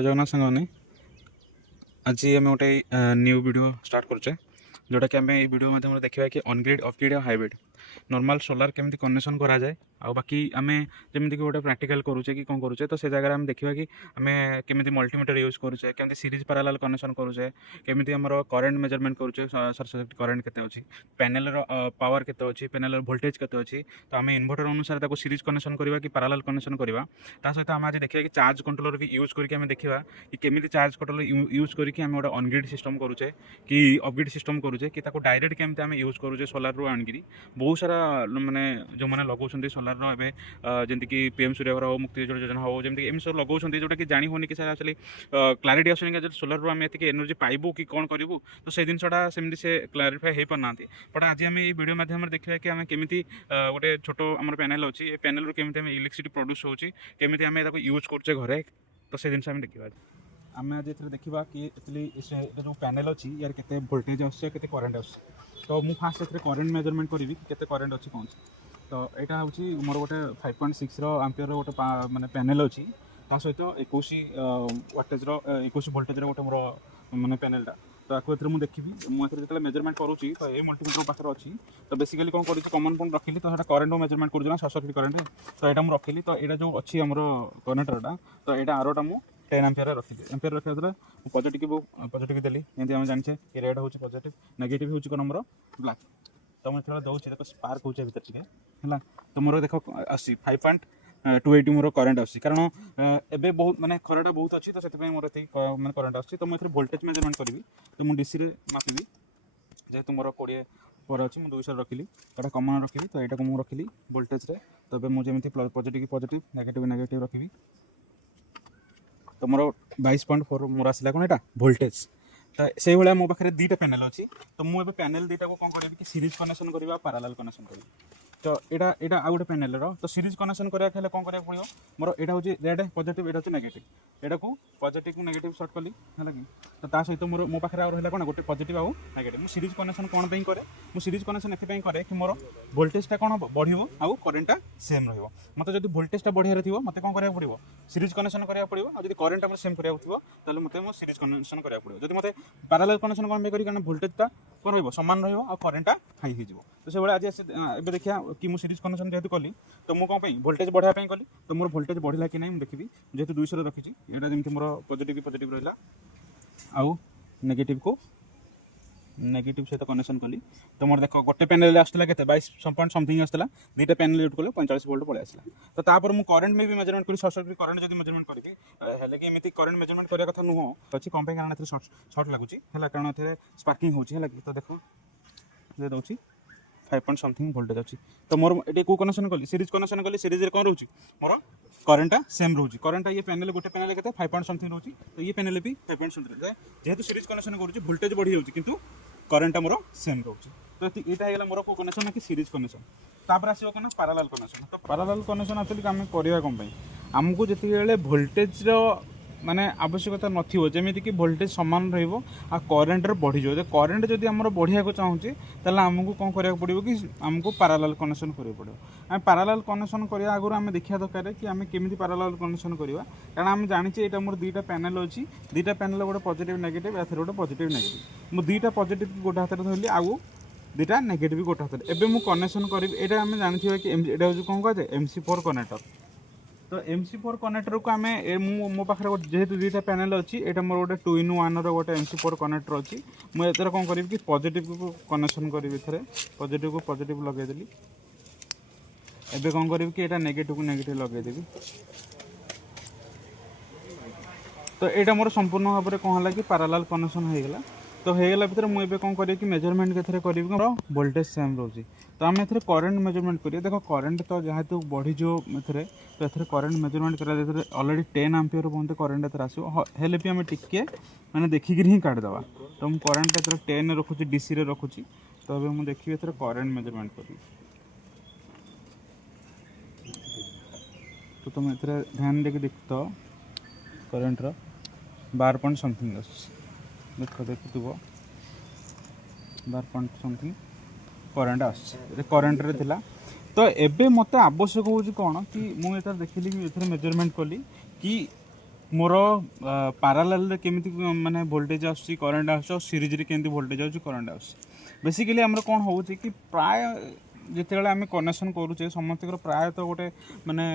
जय जगन्नाथ सांगने आज आम गोटे न्यू वीडियो स्टार्ट करुचे जोटा कि आम वीडियो माध्यम देखा कि ऑनग्रिड ऑफ ग्रिड और हाइब्रिड नॉर्मल सोलार केमती कनेक्शन करा जाए आ बाकी आम जमी गोटे प्रैक्टिकल करुचे कि कौन करुचे तो से जगह आम देखा कि आम केमी मल्टीमीटर यूज करुचे केमी सीरीज पैरेलल कनेक्शन करुचे केमी आम करेन्ट मेजरमेंट करुचे सर्ट करेन्ट केते अछि पैनल पावर केते अछि पैनल वोल्टेज केते अछि तो आम इन्वर्टर अनुसार सीरीज कनेक्शन करवा कि पैरेलल कनेक्शन करवा ता सहित आम आज देखा कि चार्ज कंट्रोलर भी यूज करके आम देखा कि केमी चार्ज कंट्रोलर यूज करके आम गोटे ऑनग्रिड सिस्टम करुचे कि ऑफग्रिड सिस्टम करुचे कि डायरेक्ट केमती आम यूज करुचे सोलार रू आनिकी बहुत सारा माने जो मैंने लगाउछन्ती सोलार रो एबे जेंति कि पीएम सूर्यघर हो मुक्ति योजना हो जेंति एम सब लगाउछन्ती जोटा कि जानि होनी कि सर एक्चुअली क्लारिटी आसुनी कि सोलार रू आम एतिक एनर्जी पाइबू कि कौन करूँ तो से जिनसा सेमती से क्लारीफाए हो पाना बट आज आम ये वीडियो माध्यम देखा कि आम केमी गोटे छोट आम पैनल अच्छी ये पैनल रू केमी इलेक्ट्रिसिटी प्रोड्यूस होची केमी आम यूज करछे घरे तो से जिनस आम देखा आम आज देखा कि एक्चुअली जो पैनल अच्छी यार केते वोल्टेज आसुचे केते करंट आसुचे तो मुझे फास्ट एथरे करंट मेजरमेंट करी केते करंट अच्छी कौन तो यहाँ हूँ मोर गोटे 5.6 आम्पियर गोटे माने पैनल अच्छी ता सहित 21 वाटेज 21 वोल्टेज गोटे मोर माने पैनलटा तो आपको एथरे मुझे देखी मुझे जो मेजरमेंट करुँची तो ये मल्टीमीटर पाखे अच्छी तो बेसिकली कौन कर कमन पॉइंट रखिली तो करेन्ट मेजरमेंट कर सर्ट सर्किट करेन्ट तो यहाँ मुझे रखिली तो यहाँ जो अच्छी आम कनेक्टरटा तो यहाँ आरोटा मुझे 10 एम्पियर रखी एम्पियर रखा द्वारा पॉजिटिव देली जमी आम जाने कि रेड हूँ पॉजिटिव नेगेटिव हूँ कौन मोर ब्लैक तो मुझे दूसरी देख स्पार्क हो भर टे है तो मोर देख आसी 5.280 मोर करेन्ट आसी कारण एबे बहुत माने खराटा बहुत अच्छी तो से मोर माने करेन्ट आसी तो मुझे वोल्टेज मेजरमेंट करी तो मुझे डीसी मापिबी जेहेतु मोर 20 पर अच्छी मुझे 200 रखिली तो कमन रखिली तो यहाँ को मुझे रखिली वोल्टेज तो मुझे पॉजिटिव नेगेटिव रखी तो मोर 22.4 मोर आसला कौन यहाँ वोल्टेज तो से भाया मो पाखे दुईटा पैनल अच्छी तो मुझे पैनल दुईटा को कौन करी कि सीरीज कनेक्शन करवा पैरेलल कनेक्शन करी तो यहाँ आउ गोटे पैनल तो सीरीज कनेक्शन कराया कौन करा पड़ो मोर यहाँ हूँ रेड पॉजिटिव यहाँ हूँ नेगेटिव यहाँ को पॉजिटिव को नेगेटिव सर्ट कली है कि तो ता सहित मोर मो पाखे रहा कौन गोटे पॉजिटिव आउ नेगेटिव मुझे सीरीज कनेक्शन कौन पे करे मुझे सीरीज कनेक्शन एपाई करे कि मोर वोल्टेजटा कौन हम बढ़ो आउ करेन्टा सेम रहा मतलब जब वोल्टेजटा बढ़िया थी मत कौन करा पड़ो सीरीज कनेक्शन करा पड़ो और जब करेन्ट आम सेम करा तो मतलब मो सीरीज कनेक्शन करा पड़ो जब मत पैरेलल कनेक्शन कौन पे करें वोल्टेजटा कौन रहा सामान रहा करेन्टा हाई हो तो से आज ए देखिए कि मुझे सीरीज कनेक्शन जेहतु कली तो मुझे कौन वोल्टेज बढ़ाई कली तो मोर वोल्टेज बढ़ला कि नहीं देखी जेहतु 200 रखी यहाँ जमी मोर पॉजिटिव रहा आउ नेगेटिव सहित कनेक्शन कली तो मोर देख गोटे पैनल आसला के 22 पॉइंट समथिंग आसला दुईटा पैनल यूज कले 45 वोल्ट पलि आसला तो तापर मु करेन्ट में भी मेजरमेंट करी सर्ट सर्किट करेन्ट जब मेजरमेंट करी हेले कि एमती करेन्ट मेजरमेंट करिया कथा नुह अच्छी कम कारण ए सर्ट लगुच है कारण ए स्पार्किंग होची तो देख ये दूसरी 5 पॉइंट समथिंग वोल्टेज अच्छी तो मोर ये को कनेक्शन कली सीरीज कौन रोचे मोर करेन्टा सेम रोचे करेन्टा ये पैनल गोटे पैनल के 5 पॉइंट समथिंग रोचे तो ये पैनल भी 5 पॉइंट समथिंग जेहेतु सीरीज कनेक्शन करुँच वोल्टेज बढ़ी जाऊँगी किंतु करेन्टा मोर सेम रोचे तो यहाँ है मोर को कनेक्शन ना कि सीरीज कनेक्शन तापर आसो कौन पैरेलल कनेक्शन तो पैरेलल कनेक्शन एक्चुअली आम करवा कौन आमको जिते वोल्टेज माने आवश्यकता नथिबो जेमिति कि वोल्टेज समान रहिबो आ करंट रे बढ़ी जो करंट जदि हमर बढ़िया को चाहूचे तले हमको कोन करिया पड़िबो कि हमको पैरेलल कनेक्शन करिया पड़िबो हम पैरेलल कनेक्शन करिया आगु हम देखिया दरकार कि हम केमिति पैरेलल कनेक्शन करिवा कारण हम जानिचे एटा मोर दुईटा पैनल अछि दुईटा पैनल गोटे पॉजिटिव नेगेटिव या गोटे पॉजिटिव नेगेटिव मु दुईटा पॉजिटिव गोटे हाथ रे धरली आगु दुईटा नेगेटिव गोटे हाथ रे एबे मु कनेक्शन करिबि एटा हम जानिथिबा कि एटा हो कोन कहते MC4 कनेक्टर तो MC4 कनेक्टर को आम मो पाखे जेहेतु दुईटा पैनल अच्छी यहाँ मोर गोटे 2-in-1 रोटे MC4 कनेक्टर अच्छी मुझे कौन करी कि पॉजिटिव को कनेक्शन करी पॉजिटिव को पॉजिटिव लगेदेली एबे कौन करी कि नेगेटिव को नेगेटिव लगेदेवी तो यहाँ मोर संपूर्ण भाव में कौन है कि पैरेलल कनेक्शन होगा तो होगा भितर मुझे कौन करी कि मेजरमेंट के करी वोल्टेज सेम रोचे तो आम ए करेन्ट मेजरमेंट करिए देख करेन्ट तो जहाँ तो बढ़ी जो ए तो ये करेन्ट मेजरमेंट कर ऑलरेडी 10 एम्पियर पहुँच करेन्ट एथर आसो हेले भी आम टिके मैंने देखिक ही काटिदेवा तो मुझे करेन्ट एथर 10 रखुची DC रे रखुची तो अभी मुझे देखिए एथर करेन्ट मेजरमेंट करी तो तुम ए ध्यान देख देख तो करेन्ट 12 पॉइंट समथिंग देख देखुव 12 पॉइंट समथिंग करेन्ट करेन्ट रे थिला तो एबे मते आवश्यक होची कोन कि मु एथर देखिली कि एथर मेजरमेंट कली कि मोर पारालाल केमिति माने वोल्टेज आसुची करंट आसुची और सीरीज रे केमिति वोल्टेज आसुची करंट आसुची बेसिकली हमर कोन होउची कि प्राय जिते आम कनेक्शन करुचे समस्त प्रायतः गोटे माने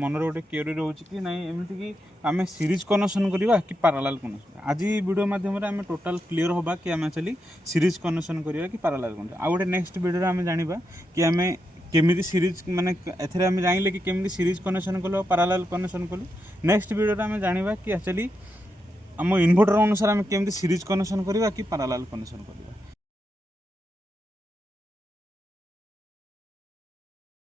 मनर गोटे क्यूरी रोचे कि नहीं एमती कि आम सीरीज कनेक्शन करवा कि पारालाल कनेक्शन आज वीडियो माध्यम आम टोटाल क्लीयर होगा कि आम एक्चुअली सीरीज कनेक्शन करवा कि पारालाल कनेक्शन आ गोटे नेक्स्ट वीडियो आम जाना कि आम केमिति सीरीज माने एथरे आम जानिले कि केमिति सीरीज कनेक्शन कलु पारालाल कनेक्शन कलु नेक्स्ट वीडियो आम जाना कि एक्चुअली आम इन्वर्टर अनुसार आम केमिति सीरीज कनेक्शन करवा कि पारालाल कनेक्शन करवा।